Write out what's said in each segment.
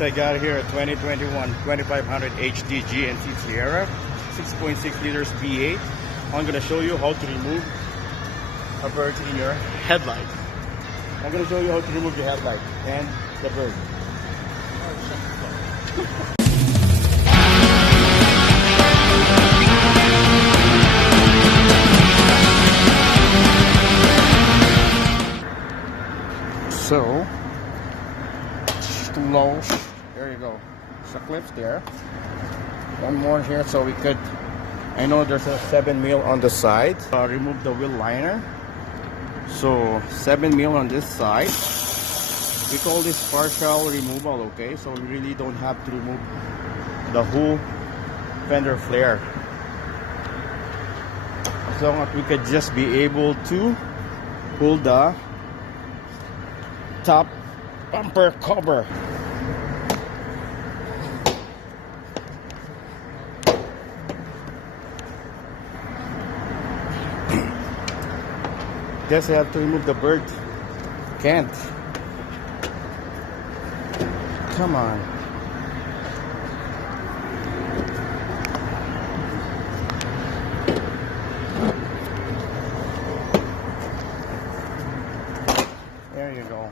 I got here a 2021 2500 HD GMC Sierra 6.6 liters V8. I'm going to show you how to remove a bird in your headlight. I'm going to show you how to remove the headlight and the bird. So, low. There you go. So clips there. One more here so we could. I know there's a 7mm on the side. Remove the wheel liner. So 7mm on this side. We call this partial removal, okay? So we really don't have to remove the whole fender flare. As long as we could just be able to pull the top bumper cover. Just have to remove the bird. Can't. Come on. There you go.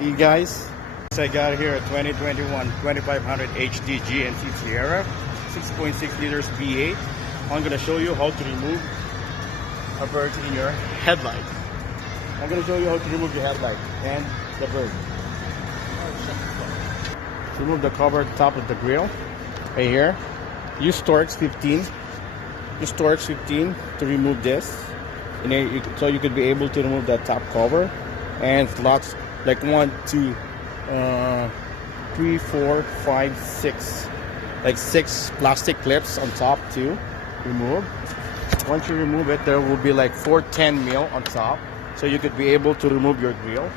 See guys? I got here a 2021 2500 HD GMC Sierra 6.6 liters V8. I'm going to show you how to remove a bird in your headlight. I'm going to show you how to remove the headlight and the bird. Remove the cover top of the grill right here. Use Torx 15. Use Torx 15 to remove this, and then so you could be able to remove that top cover. And it locks like 1, 2, 3, 4, 5, 6, like 6 plastic clips on top to remove. Once you remove it, there will be like 4 10mm on top, so you could be able to remove your grill.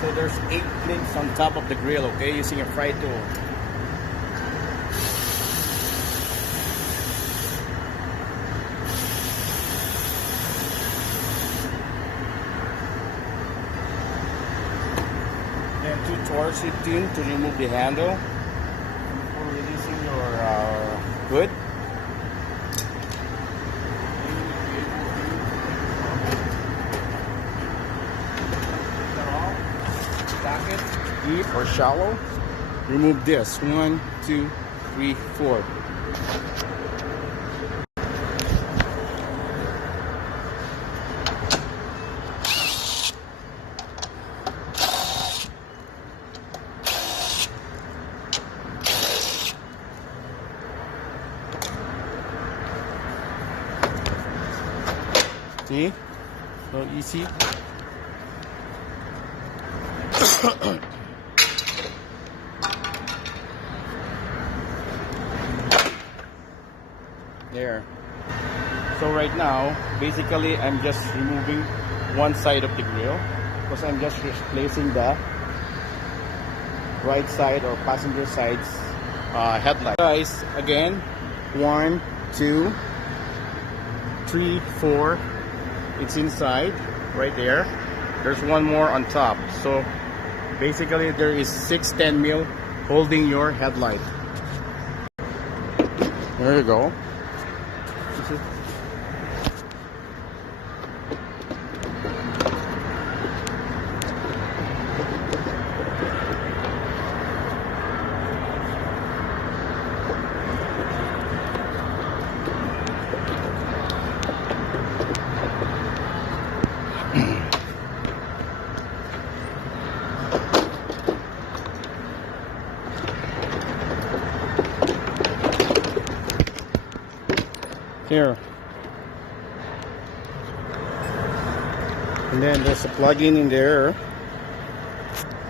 So there's 8 links on top of the grill, okay, using a fry tool. Then 2 Torx 15 to remove the handle before releasing your hood. Deep or shallow. Remove this. 1, 2, 3, 4. See? So easy. There. So right now, basically I'm just removing one side of the grill because I'm just replacing the right side or passenger side's headlight. Guys, again, 1, 2, 3, 4. It's inside right there. There's one more on top. So basically there is 6 10mm holding your headlight. There you go. Here. And then there's a plug-in in there.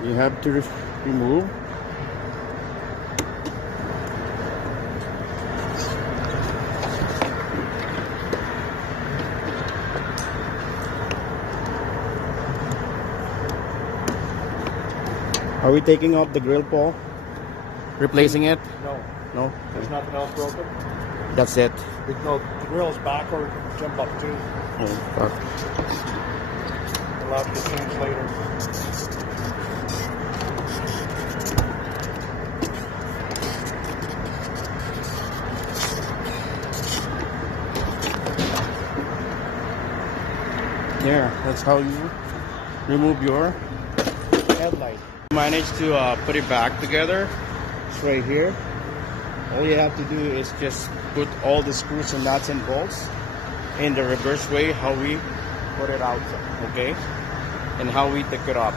You have to remove. Are we taking off the grill, Paul? Replacing it? No. No? There's nothing else broken? That's it. No, the grill's backward, jump up too. Oh, fuck. Allowed to change later. There, that's how you remove your headlight. Managed to put it back together. It's right here. All you have to do is just put all the screws and nuts and bolts in the reverse way how we put it out, okay? And how we take it up.